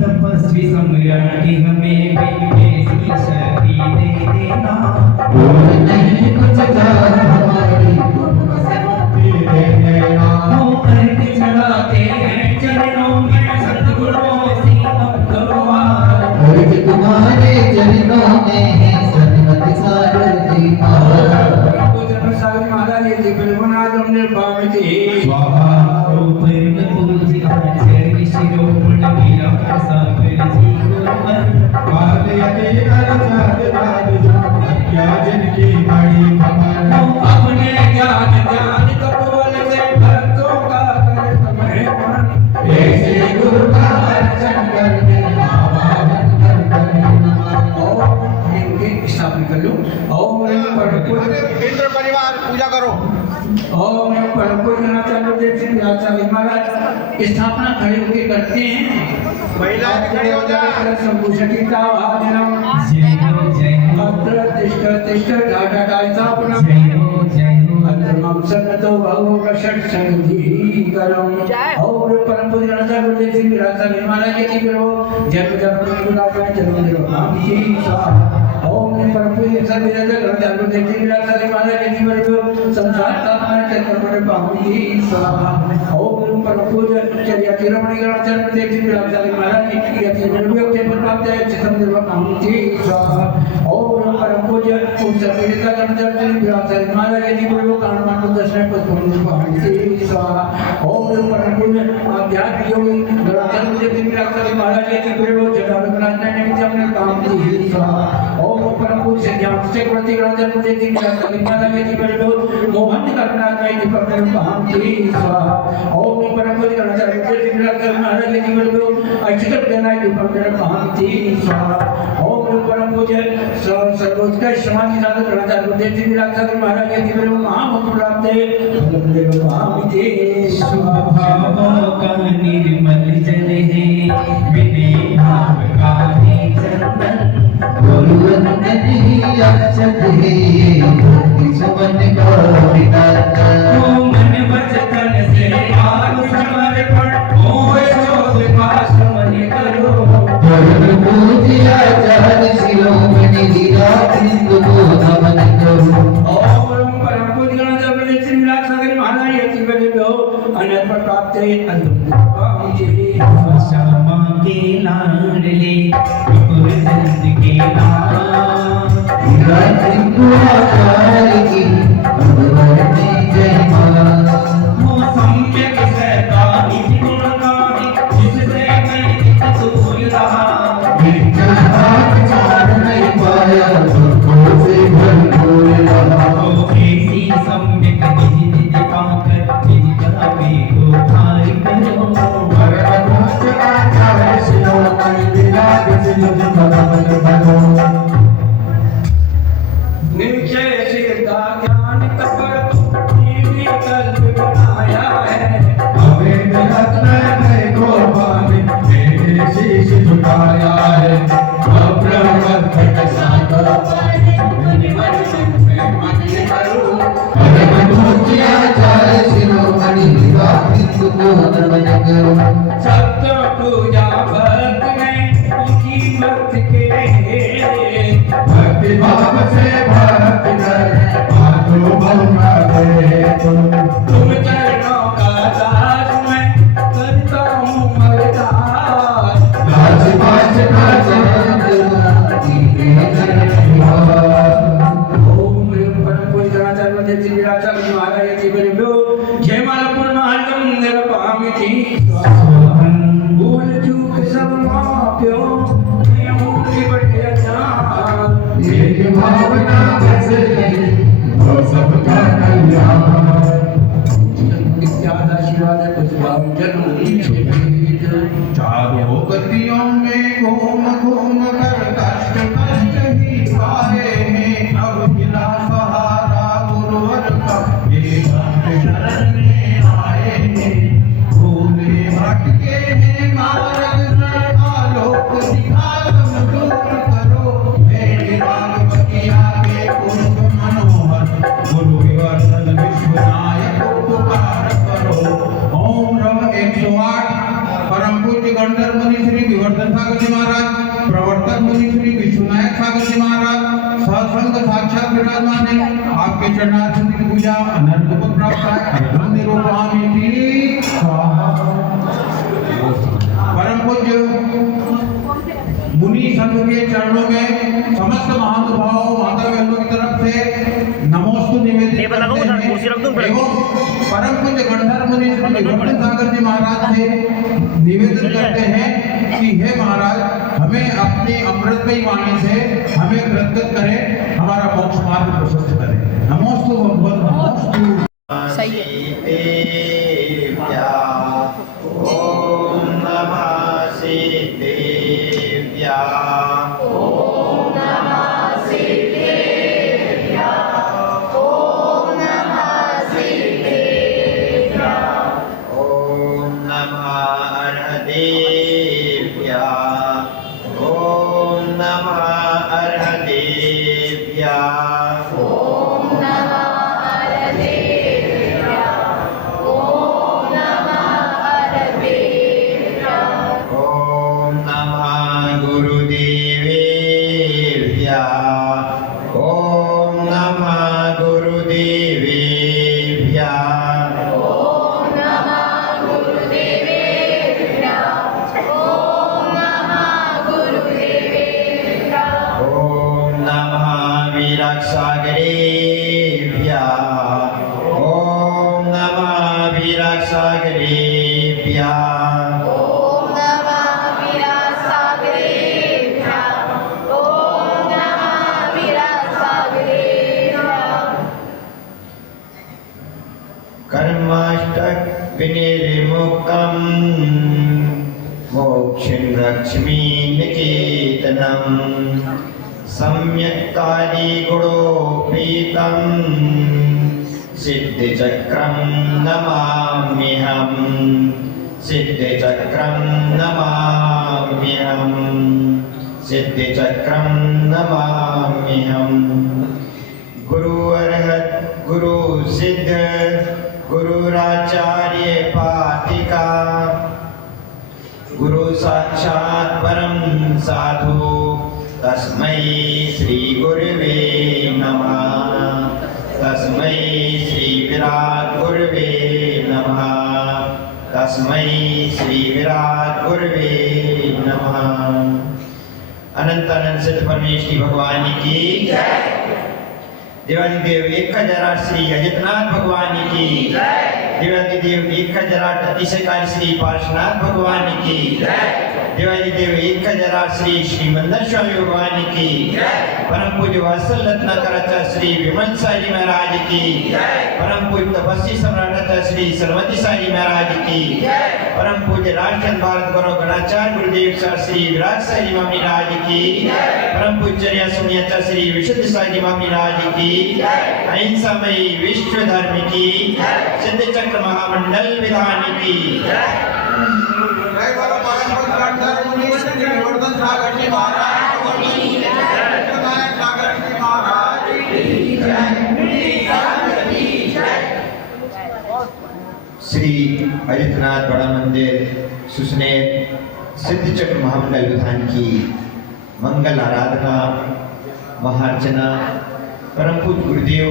तपस्वी सम्राटी हमें ऐसी शक्ति दे देना, नहीं कुछ हमारी दे देना। अर्घ चढ़ाते हैं चरणों में सतगुरुओं से भगवान, अर्घ तुम्हारे चरणों में है सन्मति सागर की माला। सागर महाराज जी बिल्कुनाथ हमने पावती स्वाहा ऊपर पूजी आचरण शिरोमणि मीरा सागर जी गुरुवर पालयते अर्चाद नाद क्या जन की बड़ी खबर। अपने ज्ञान तपोबल से भक्तों का कर समर्पण, ऐसे गुरु का अर्चन करके आवाहन कर ओम इनके स्थापना कर लो। ओम इंद्र परिवार पूजा करो। ओम आचार्य महाराज स्थापना खड़े होकर करते हैं। महिलाएं खड़ी हो जाए। संभूषिता आदिनम अत्र तिष्ठ तिष्ठ ढाढा स्थापना अत्रमं सन्नतो बहु षट् संधीकरम। और परम पूज्य आचार्य गुरुदेव सिंह राजा महाराज की करो जन्म जन्म गुलाब जन्म जन्म जी स्वाहा। ओम परम पूज्य सर्वजन आचार्य गुरुदेव सिंह राजा महाराज की करो संसार तापमान चक्र पाहुनी स्वाहा। ओम परम पूज्य चर्या किरमणि आचार्य गुरुदेव सिंह राजा महाराज की यति निर्भय के प्राप्त है चितम निर्भय पाहुनी स्वाहा। ओम परम पूज्य सर्वजन आचार्य सिंह राजा महाराज की करो कारणमान दर्शन पुष्पम पाहुनी स्वाहा। ओम परम पूज्य आध्यात्मिक योगी आचार्य गुरुदेव सिंह राजा महाराज की करो जटावनाथ निमित्त हमने पाहुनी स्वाहा। ओम परम पूज्य ज्ञान से प्रति आचार्य गुरुदेव सिंह राजा महाराज की करो मोहन करनाथ में दीपक पाहुनी स्वाहा। ओम परम पूज्य आचार्य गुरुदेव सिंह राजा महाराज की करो अक्षत देना दीपक पाहुनी स्वाहा। ओम परम पूज्य सर्वोत्कृष्ट समाधि साधक आचार्य गुरुदेव सिंह राजा महाराज की करो महामंत्र प्राप्त है पाहुनी स्वाहा। का निर्मल जल है विनय भाव का है चंदन, गुरुवंदनी अक्षत है सुमन का विदाता। मन बचतन से आरु समर्पण मोह शोध का समन करो, परम पूज्य आचार्य शिरोमणि लीला सिंधु को नमन करो। ओम परम पूज्य आचार्य सिंह राजा महाराज की करो अनंत प्राप्त है श्यामा के लाडले गुरुजन के नाम सिंधु आचार्य की जय मां। सम्यक सहकारी गुण गाहि जिससे मैं सोई रहा, चार नहीं पाया दुखों से भरपूर रहा। ऐसी सम्यक निज निज पाकर निज कलावे को धारी करो, आचार्य शिरोमणि विराज सिंधु भगवत भगो। निश्चय सिद्धा भाव से भक्ति करे माधो बहुमा दे तुम चरणों का दास मैं करता हूँ मरदास राज पाच ओम परम पूज्य जनाचार्य मध्ये श्रीराचार्य महाराज जी बरे जय माला पूर्ण महानंद निरपामी थी भूल चूक सब माप्यो मूर्ति बटे अज्ञान ये भावना बसे वो सबका कल्याण इत्यादि आशीर्वाद कुछ भाव चारों गतियों में घूम घूम कर कष्ट कष्ट ही पाए हैं अब मिला सहारा गुरुवर का ये भक्त शरण में आए हैं भूले भटके हैं मार्ग आलोक दिखा तुम दूर करो मेरे राग बतिया के पुष्प मनोहर गुरु विवर्धन विश्वनायक पुकार करो ओम रम 108 परम पूज्य गंधर्व मुनि श्री विवर्धन सागर जी महाराज प्रवर्तक मुनि श्री विश्वनायक सागर जी महाराज सत्संग साक्षात विराजमान है आपके चरणार्थ की पूजा अनंत को प्राप्त है अर्धन निरूपणामि की स्वाहा परम पूज्य मुनि संघ के चरणों में समस्त महानुभावों माता बहनों की तरफ से नमोस्तु निवेदित करते हैं एवं परम पूज्य गंधर्व मुनि श्री विवर्धन सागर जी महाराज से निवेदन करते हैं कि हे महाराज हमें अपनी अमृतमयी वाणी से हमें गदगद करें हमारा मोक्ष मार्ग प्रशस्त करें नमोस्तु भगवत नमोस्तु सही है। ओम नमः सिद्धेभ्या ओम नमः सिद्धेभ्य ओम नमः सिद्धेभ्य ओम नमः अर्हदेभ्या ओम नमः अर्हदेभ्या ओम नमः अरदेभ्य ओम नमः अरदेभ्य ओम नमः गुरुदेवेभ्या ओम नमः गुरुदेवेभ्या ओम नमः गुरुदेवेभ्य ओम नमः गुरुदेवेभ्य ओम नमः वीरासागरेभ्या ओम नमः वीरासागरेभ्या ओम नमः वीरासागरेभ्य ओम नमः वीरासागरेभ्य कर्माष्टक विनिर्मुक्तं मोक्षं लक्ष्मी निकेतनं सम्यक्तादि गुणोपेतं सिद्धिचक्रं नमाम्यहं सिद्धिचक्रं नमाम्यहं सिद्धिचक्रं नमाम्यहं गुरु अरहत गुरु सिद्ध गुरुराचार्य पातिका गुरु साक्षात् परम साधु तस्मै श्री गुरुवे नमः तस्मै श्री विराट गुरुवे नमः तस्मै श्री विराट गुरुवे नमः अनंत अनंत सिद्ध परमेश्वरी भगवान की जय देवादिदेव 1008 श्री अजितनाथ भगवान की जय देवादिदेव 1008 अतिशयकारी श्री पार्श्वनाथ भगवान की जय देवादिदेव 1008 श्री श्रीमंदर स्वामी भगवान की जय परम पूज्य वात्सल रत्नाकराचा श्री विमल साई महाराज की जय परम पूज्य तपस्वी सम्राटाचा श्री सरस्वती साई महाराज की जय परम पूज्य राजचंद्र भारत गौरव गणाचार्य गुरुदेव सर श्री विराट साई महाराज की जय परम पूज्य सुनियाचा श्री विशुद्ध साई महाराज की जय अहिंसामयी विश्व धर्म की जय सिद्ध चक्र महामंडल विधान की जय जय बोलो परम पूज्य गंधर्व मुनि श्री विवर्धन सागर जी महाराज की जय विश्वनायक सागर जी महाराज की जय श्री अजितनाथ बड़ा मंदिर सुसनेत सिद्ध चक्र महामंडल विधान की मंगल आराधना महार्चना परम पूज्य गुरुदेव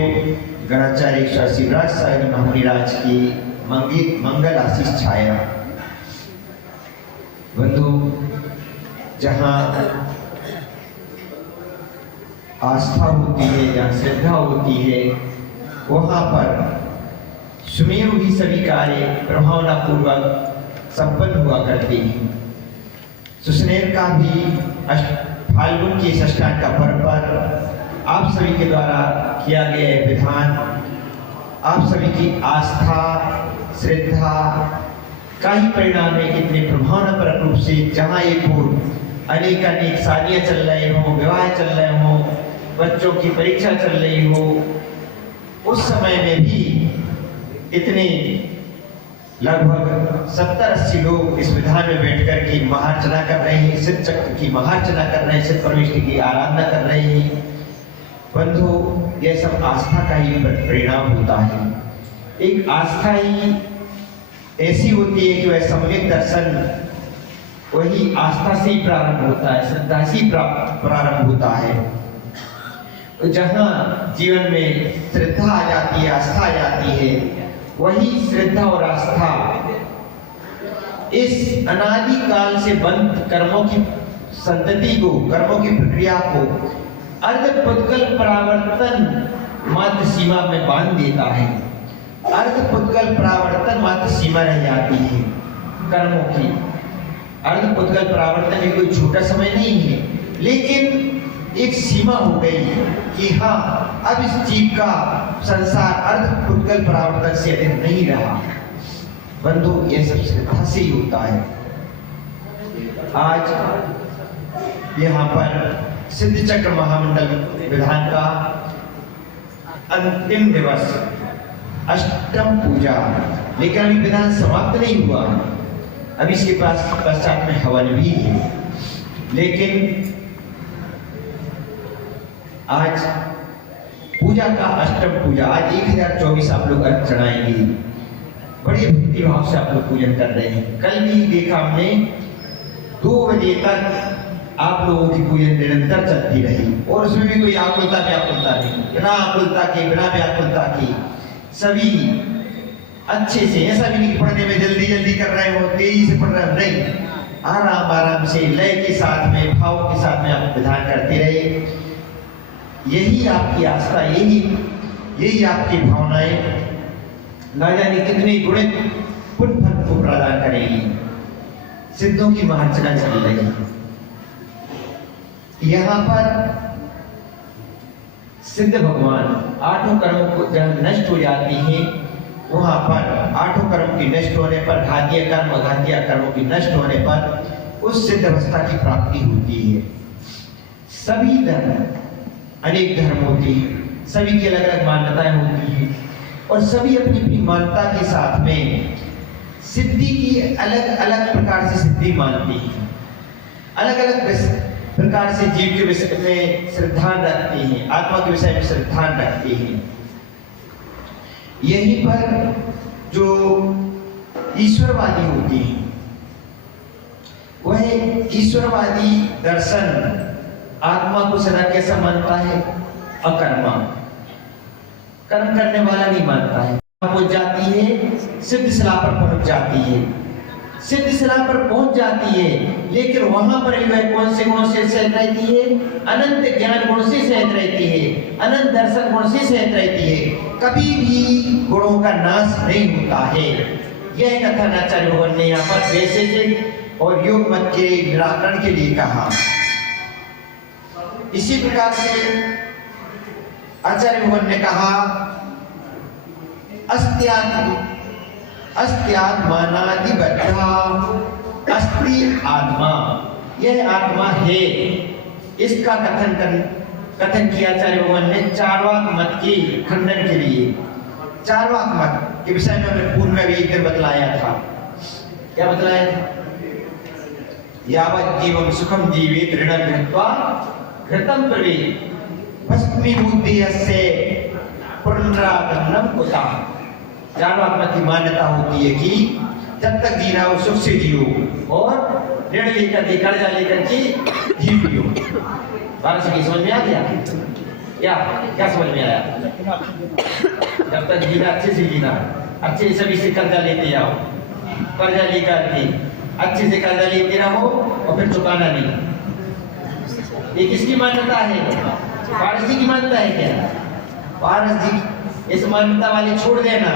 गणाचार्य स्वामी शिवराज सागर महामुनिराज की मंगल आशीष छाया। बंधु, जहाँ आस्था होती है, जहाँ श्रद्धा होती है, वहाँ पर सुमेव भी सभी कार्य प्रभावना पूर्वक संपन्न हुआ करते हैं। सुसनेर का भी फाल्गुन की षष्ठांग का पर्व पर आप सभी के द्वारा किया गया विधान, आप सभी की आस्था श्रद्धा का ही परिणाम है। कितने प्रभावनापरक रूप से जहाँ एक ओर अनेक शादियाँ चल रहे हों, विवाह चल रहे हों, बच्चों की परीक्षा चल रही हो, उस समय में भी इतने लगभग 70-80 लोग इस विधान में बैठकर की महार्चना कर रहे हैं, शिव चक्र की महार्चना कर रहे हैं, शिव परमेश्वर की आराधना कर रहे हैं। बंधु, यह सब आस्था का ही परिणाम होता है। एक आस्था ही ऐसी होती है कि वह सम्यक दर्शन वही आस्था से ही प्रारंभ होता है, श्रद्धा से ही प्रारंभ होता है। तो जहाँ जीवन में श्रद्धा आ जाती है, आस्था आ जाती है, वही श्रद्धा और आस्था इस अनादि काल से बंद कर्मों की संतति को, कर्मों की प्रक्रिया को अर्धपुद्गल परावर्तन मात्र सीमा में बांध देता है। अर्धपुद्गल परावर्तन मात्र सीमा रह जाती है कर्मों की। अर्धपुद्गल परावर्तन में कोई छोटा समय नहीं है, लेकिन एक सीमा हो गई कि हाँ, अब इस जीव का संसार अर्धपुद्गल परावर्तन से अधिक नहीं रहा। बंधु, यह सब श्रद्धा से ही होता है। आज यहाँ पर सिद्ध चक्र महामंडल विधान का अंतिम दिवस, अष्टम पूजा, लेकिन अभी विधान समाप्त नहीं हुआ। अभी इसके पास पश्चात में हवन भी है। लेकिन आज पूजा का अष्टम पूजा, आज 1024 आप लोग अर्घ चढ़ाएंगे। बड़े भक्ति भाव से आप लोग पूजन कर रहे हैं। कल भी देखा हमने 2 बजे तक आप लोगों की पूजन निरंतर चलती रही, और उसमें भी कोई आकुलता व्याकुलता नहीं, बिना आकुलता के, बिना व्याकुलता के सभी अच्छे से। ऐसा भी नहीं पढ़ने में जल्दी जल्दी कर रहे हो, तेजी से पढ़ रहे हो, नहीं, आराम आराम से लय के साथ में, भाव के साथ में आप विधान करते रहे। यही आपकी आस्था, यही आपकी भावनाएं न जाने कितने गुणित पुण्य फल को प्रदान करेगी। सिद्धों की महार्चना चल रही है। यहाँ पर सिद्ध भगवान 8 कर्मों को जब नष्ट हो जाती हैं, वहां पर 8 कर्म की नष्ट होने पर, घातीय कर्म अघातीय कर्मों की नष्ट होने पर उस सिद्ध अवस्था की प्राप्ति होती है। सभी धर्म, अनेक धर्म होते हैं, सभी की अलग अलग मान्यताएं होती हैं, और सभी अपनी अपनी मान्यता के साथ में सिद्धि की अलग अलग प्रकार से सिद्धि मानती हैं, अलग अलग प्रकार से जीव के विषय में श्रद्धा रखती हैं, आत्मा के विषय में श्रद्धा रखती हैं। यहीं पर जो ईश्वरवादी होती हैं, वह ईश्वरवादी दर्शन आत्मा को सदा कैसा मानता है? अकर्मा, कर्म करने वाला नहीं मानता है। पहुंच जाती है, सिद्ध शिला पर पहुंच जाती है, सिद्ध शिला पर पहुंच जाती है, लेकिन वहां पर भी वह कौन से गुणों से सहित रहती है? अनंत ज्ञान गुण से सहित रहती है, अनंत दर्शन गुण से सहित रहती है। कभी भी गुणों का नाश नहीं होता है। यह कथन आचार्य भगवान ने यहाँ पर वैशेषिक और योग मत के निराकरण के लिए कहा। इसी प्रकार से आचार्य भगवान ने कहा, अस्त्यात्मानादिबद्धा अस्ति आत्मा, यह आत्मा है। इसका कथन किया आचार्य भगवान ने चार्वाक मत के खंडन के लिए। चार्वाक मत के विषय में हमने पूर्व में भी एक दिन बतलाया था। क्या बतलाया था? यावत् जीवं सुखम जीवेत ऋणं धृत्वा घृतं प्रवेद भस्मीभूतस्य पुनरागमनं कुतः। चार्वाक मत की मान्यता होती है कि जब तक जीना हो सुख से जियो, और ऋण लेकर के, कर्जा लेकर के जीवियो। वाराणसी समझ में आ गया क्या समझ में आया? जब तक जीना अच्छे से जीना, अच्छे से सभी से कर्जा लेते आओ, कर्जा लेकर के अच्छे से कर्जा लेते रहो और फिर चुकाना नहीं। ये किसकी मान्यता है? पारस जी की मान्यता है क्या? पारस जी इस मान्यता वाले छोड़ देना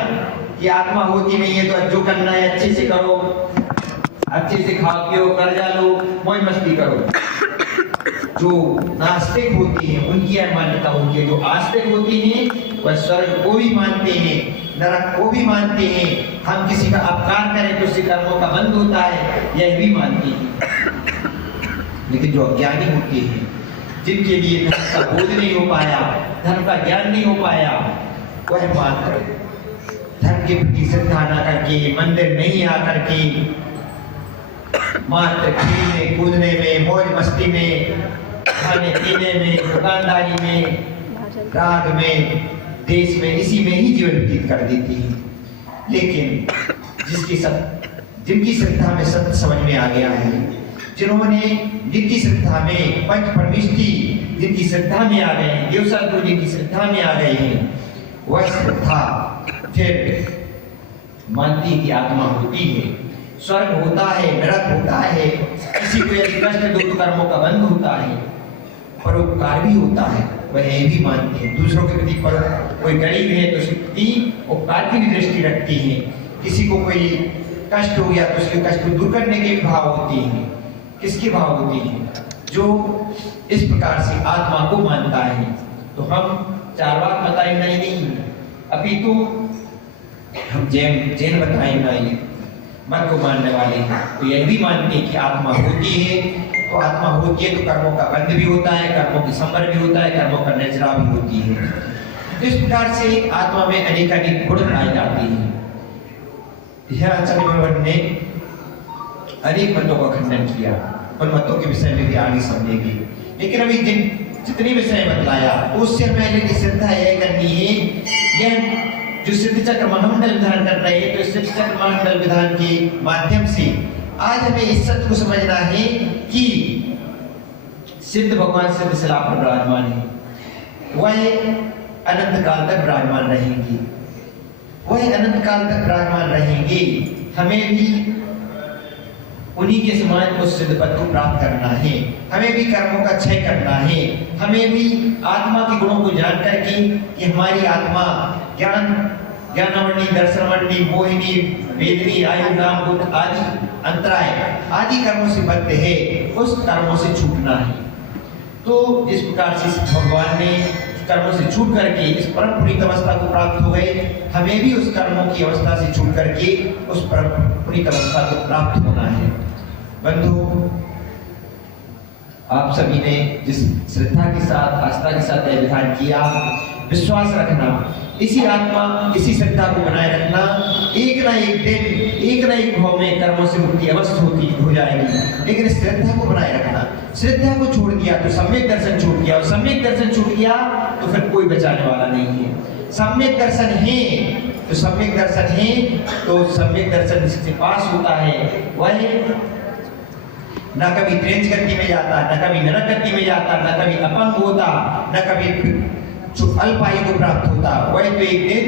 कि आत्मा होती नहीं है तो जो करना है अच्छे से करो, अच्छे से खाओ पियो, कर्जा लो, मौज मस्ती करो। जो नास्तिक होती हैं उनकी यह मान्यता होती है। जो आस्तिक होती हैं वह स्वर्ग को भी मानते हैं, नरक को भी मानते हैं, हम किसी का अपकार करें तो उससे कर्मों का बंध होता है, यह भी मानती हैं। लेकिन जो अज्ञानी होते हैं, जिनके लिए धर्म का बोध नहीं हो पाया, धर्म का ज्ञान नहीं हो पाया, वह मात्र धर्म के प्रति श्रद्धा न करके, मंदिर नहीं आकर के, मात्र खेलने कूदने में, मौज मस्ती में, खाने पीने में, दुकानदारी में, राग में, देश में, इसी में ही जीवन व्यतीत कर देती है। लेकिन जिनकी श्रद्धा में सत्य समझ में आ गया है, जिन्होंने नित्य श्रद्धा में पंच परमिष्टि जिनकी श्रद्धा में आ गए हैं, देव साधु जिनकी श्रद्धा में आ गए हैं, वह श्रद्धा फिर मानती है कि आत्मा होती है, स्वर्ग होता है, नरक होता है, किसी को यदि कष्ट दो तो कर्मों का बंध होता है, परोपकार भी होता है, वह यह भी मानते हैं। दूसरों के प्रति कोई गरीब है तो उसके प्रति उपकार की भी दृष्टि रखती हैं। किसी को कोई कष्ट हो गया तो उसके कष्ट को दूर करने के भाव होती हैं। किसके भाव होती हैं? जो इस प्रकार से आत्मा को मानता है। तो हम चारवाक बताए नहीं, अभी तो हम जैन बताए नहीं, मन को मानने वाले हैं। तो यह भी मानते हैं कि आत्मा होती है, तो आत्मा होती है तो कर्मों का बंध भी होता है, कर्मों की संवर भी होता है, कर्मों का निर्जरा भी होती है। तो इस प्रकार से आत्मा में अनेक गुण पाए जाते हैं। यह आचार्य भगवान ने अनेक मतों का खंडन किया, उन मतों के विषय में भी आगे समझेंगे। लेकिन अभी जितने विषय बतलाया उससे हमें श्रद्धा यह करनी है, यह जो सिद्ध चक्र महामंडल विधान कर रहे हैं, तो सिद्ध चक्र महामंडल विधान के माध्यम से आज हमें इस सत्य को समझना है कि सिद्ध भगवान सिद्ध शिला पर विराजमान है, वह अनंत काल तक विराजमान रहेंगे, वह अनंत काल तक विराजमान रहेंगे। हमें भी उन्हीं के समान उस सिद्ध पद को प्राप्त करना है, हमें भी कर्मों का क्षय करना है, हमें भी आत्मा के गुणों को जान करके कि हमारी आत्मा ज्ञानवर्णी, दर्शनवर्णी, मोहिनी, वेदनी, आयु, नाम, बुद्ध आदि अंतराय आदि कर्मों से बद्ध है, उस कर्मों से छूटना है। तो इस प्रकार से भगवान ने कर्मों से छूट करके इस परम पुनीत अवस्था को प्राप्त हो गए, हमें भी उस कर्मों की अवस्था से छूट करके उस परम पुनीत अवस्था को प्राप्त होना है। बंधु, आप सभी ने जिस श्रद्धा के साथ, आस्था के साथ यह विधान किया, विश्वास रखना, इसी आत्मा, इसी श्रद्धा को बनाए रखना, एक ना एक दिन, एक ना एक भाव में कर्मों से मुक्ति अवश्य हो जाएगी। लेकिन इस श्रद्धा को बनाए रखना, श्रद्धा को छोड़ दिया तो सम्यक दर्शन छूट गया, और सम्यक दर्शन छूट गया तो फिर कोई बचाने वाला नहीं है। सम्यक दर्शन है तो सम्यक दर्शन है तो सम्यक दर्शन जिसके पास होता है वह न कभी त्रेंच गति में जाता, न कभी नरक गति में जाता, न कभी अपंग होता, न कभी अल्पायु को प्राप्त होता, वह तो एक दिन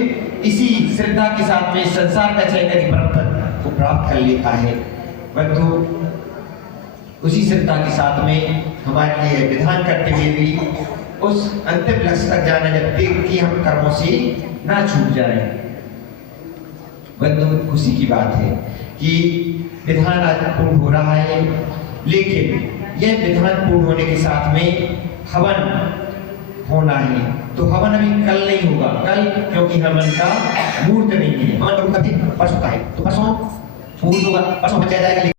इसी श्रद्धा के साथ में संसार का क्षय करके परम पद को प्राप्त कर लेता है। परंतु उसी श्रद्धा के साथ में हमारे लिए विधान करते हुए भी उस अंतिम लक्ष्य तक जाना, जब तक कि हम कर्मों से ना छूट जाए। बंधु, खुशी की बात है कि विधान आज पूर्ण हो रहा है, लेकिन यह विधान पूर्ण होने के साथ में हवन होना है। तो हवन अभी कल नहीं होगा, कल क्योंकि हवन का मुहूर्त नहीं है। हवन कभी परसों का है, तो परसों मुहूर्त होगा, परसों बचा जाएगा।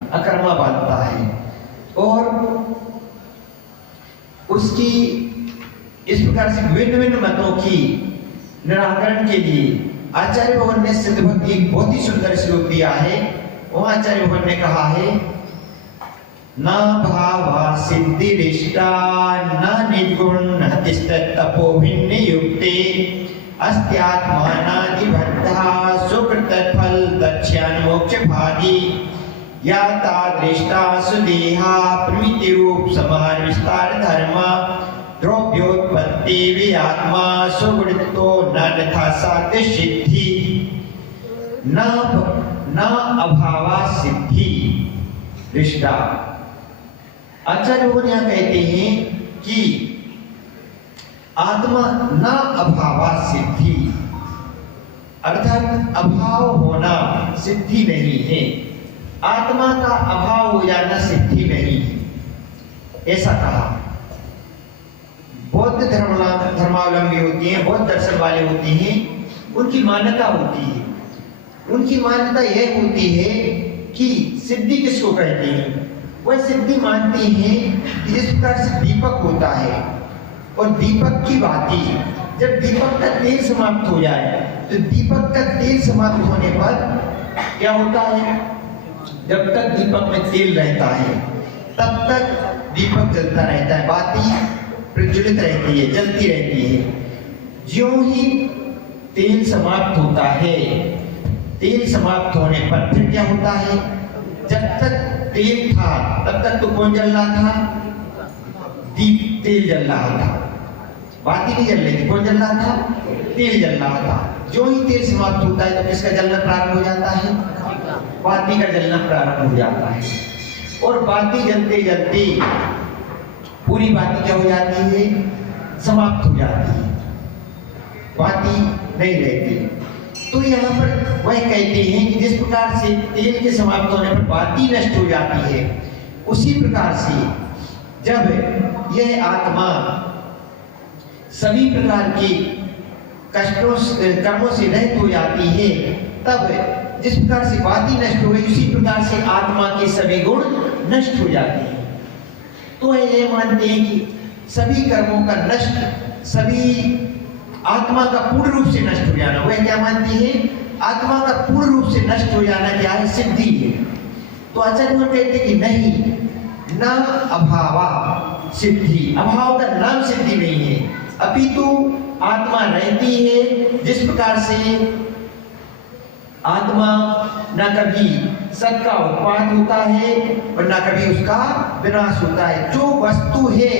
अकर्मा बांधता है और उसकी इस प्रकार से विभिन्न विभिन्न मतों की निराकरण के लिए आचार्य भगवान ने सिद्ध भक्ति एक बहुत ही सुंदर श्लोक दिया है। वह आचार्य भगवान ने कहा है, न भावा सिद्धिरिष्टा न निर्गुण तपो भिन्न युक्ते अस्त्यात्मानादिबद्धा सुकृत फल दक्ष्यान मोक्ष भागी। या तादृष्टा सुदेहा प्रमिति रूप समान विस्तार धर्मा द्रव्योत्पत्ति विआत्मा सुगुणितो नथा साध्य सिद्धि न अभावा सिद्धि दृष्टा। आचार्य लोग यहाँ कहते हैं कि आत्मा न अभावा सिद्धि, अर्थात अभाव होना सिद्धि नहीं है। आत्मा का अभाव हो जाना सिद्धि नहीं है, ऐसा कहा। बौद्ध धर्मावलंबी होती हैं, बौद्ध दर्शन वाले होती हैं, उनकी मान्यता होती है। उनकी मान्यता यह होती है कि सिद्धि किसको कहते हैं। वह सिद्धि मानते हैं कि जिस प्रकार से दीपक होता है और दीपक की बाती, जब दीपक का तेल समाप्त हो जाए तो दीपक का तेल समाप्त होने पर क्या होता है, जब तक दीपक में तेल रहता है तब तक दीपक जलता रहता है, बाती प्रज्वलित रहती है, जलती रहती है। ज्यों ही तेल समाप्त होता है, तेल समाप्त होने पर फिर क्या होता है, जब तक तेल था तब तक तो कौन जल रहा था, तेल जल रहा था, बाती नहीं जल रही थी, कौन जल रहा था, तेल जल रहा था। जो ही तेल समाप्त होता है तो किसका जलना प्रारंभ हो जाता है, बाती का जलना प्रारंभ हो जाता है। और बाती जलते जलते पूरी बाती क्या हो जाती है, समाप्त हो जाती है, बाती नहीं रहती। तो यहाँ पर वह कहते हैं कि जिस प्रकार से तेल के समाप्त होने पर बाती नष्ट हो जाती है, उसी प्रकार से जब यह आत्मा सभी प्रकार के कष्टों कर्मों से रहित हो जाती है, तब जिस प्रकार से बाती नष्ट हो गई उसी प्रकार से आत्मा के सभी गुण नष्ट हो जाते हैं। तो ये मानते हैं कि सभी कर्मों का नष्ट, सभी आत्मा का पूर्ण रूप से नष्ट हो जाना, वह क्या मानती है, आत्मा का पूर्ण रूप से नष्ट हो जाना क्या है, सिद्धि है। तो आचार्य कहते कि नहीं, न अभावा सिद्धि, अभाव का नाम सिद्धि नहीं है, अपितु आत्मा रहती है जिस प्रकार से आत्मा न कभी सत का उत्पाद होता है और न कभी उसका विनाश होता है। जो वस्तु है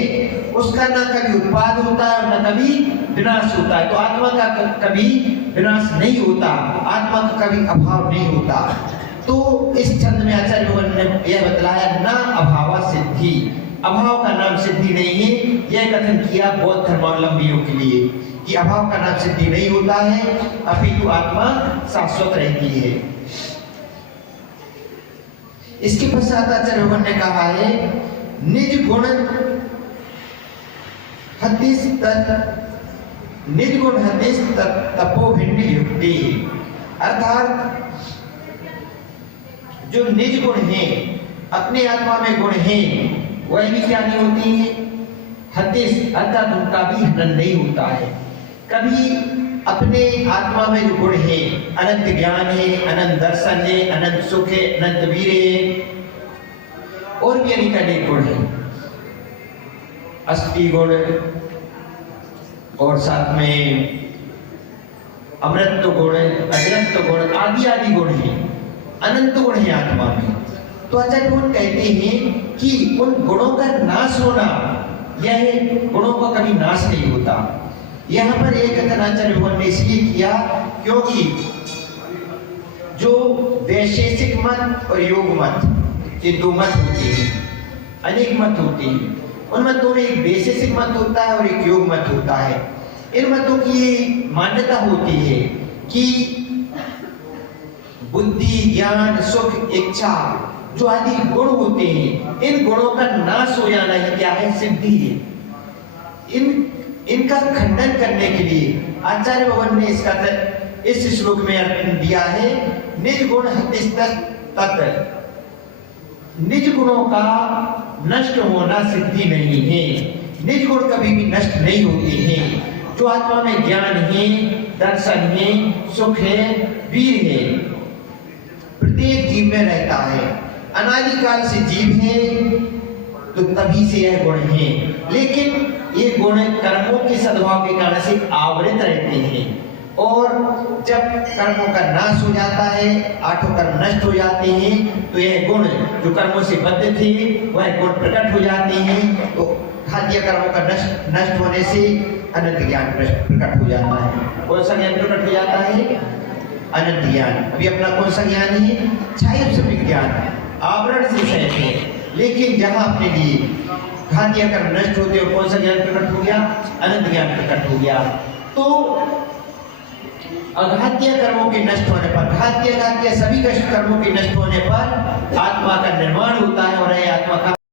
उसका न कभी उत्पाद होता है और न कभी विनाश होता है। तो आत्मा का कभी विनाश नहीं होता, आत्मा का कभी अभाव नहीं होता। तो इस छंद में आचार्य भगवान ने यह बतलाया, न अभावा सिद्धि, अभाव का नाम सिद्धि नहीं है। यह कथन किया बौद्ध धर्मावलंबियों के लिए कि अभाव का नाम सिद्धि नहीं होता है, अपितु आत्मा शाश्वत रहती है। इसके पश्चात आचार्य भगवान ने कहा है, निज गुण हदिस तपो भिन्न युक्ति, अर्थात जो निज गुण है, अपने आत्मा में गुण है, वह भी क्या नहीं होती है, हदिस, अर्थात उनका भी हनन नहीं होता है। कभी अपने आत्मा में जो गुण है, अनंत ज्ञान है, अनंत दर्शन है, अनंत सुख है, अनंत वीर है, और भी अनेक गुण है, अष्टि गुण और साथ में अमृत गुण, अजरत्व गुण, आदि आदि गुण है, अनंत गुण है आत्मा में। तो आचार्य भगवान कहते हैं कि उन गुणों का नाश होना, यह गुणों का कभी नाश नहीं होता। यहाँ पर एक कथन आचार्य भगवान ने इसलिए किया क्योंकि जो वैशेषिक मत और योग मत, ये दो मत होते हैं, अनेक मत होते हैं। उन मतों में एक वैशेषिक मत होता है और एक योग मत होता है। इन मतों की ये मान्यता होती है कि बुद्धि, ज्ञान, सुख, इच्छा जो आदि गुण होते हैं, इन गुणों का नाश हो जाना ही क्या है, सिद्धि है। इनका खंडन करने के लिए आचार्य भगवान ने इसका इस श्लोक में अर्थ दिया है, निज गुण तत्, निज गुणों का नष्ट होना सिद्धि नहीं है। निज गुण कभी भी नष्ट नहीं होते हैं। जो आत्मा में ज्ञान है, दर्शन है, सुख है, वीर है, प्रत्येक जीव में रहता है। अनादिकाल से जीव है तो तभी से यह गुण है, लेकिन ये गुण कर्मों के सद्भाव के कारण से आवृत रहते हैं। और जब कर्मों का नाश हो जाता है, आठों कर्म नष्ट हो जाते हैं, तो यह गुण जो कर्मों से बद्ध थे वह गुण प्रकट हो जाते हैं। तो घातीय कर्मों का नष्ट होने से अनंत ज्ञान प्रकट हो जाता है। कौन सा ज्ञान प्रकट हो जाता है? अनंत ज्ञान। अभी अपना कौन सा ज्ञान है? छाया ज्ञान, आवरण से सहित है। लेकिन जहां अपने लिए घातीय कर्म नष्ट होते हो, कौन सा ज्ञान प्रकट हो गया? अनंत ज्ञान प्रकट हो गया। तो अघातीय कर्मों के नष्ट होने पर, घातीय सभी कर्मों के नष्ट होने पर आत्मा का निर्माण होता है और यह आत्मा का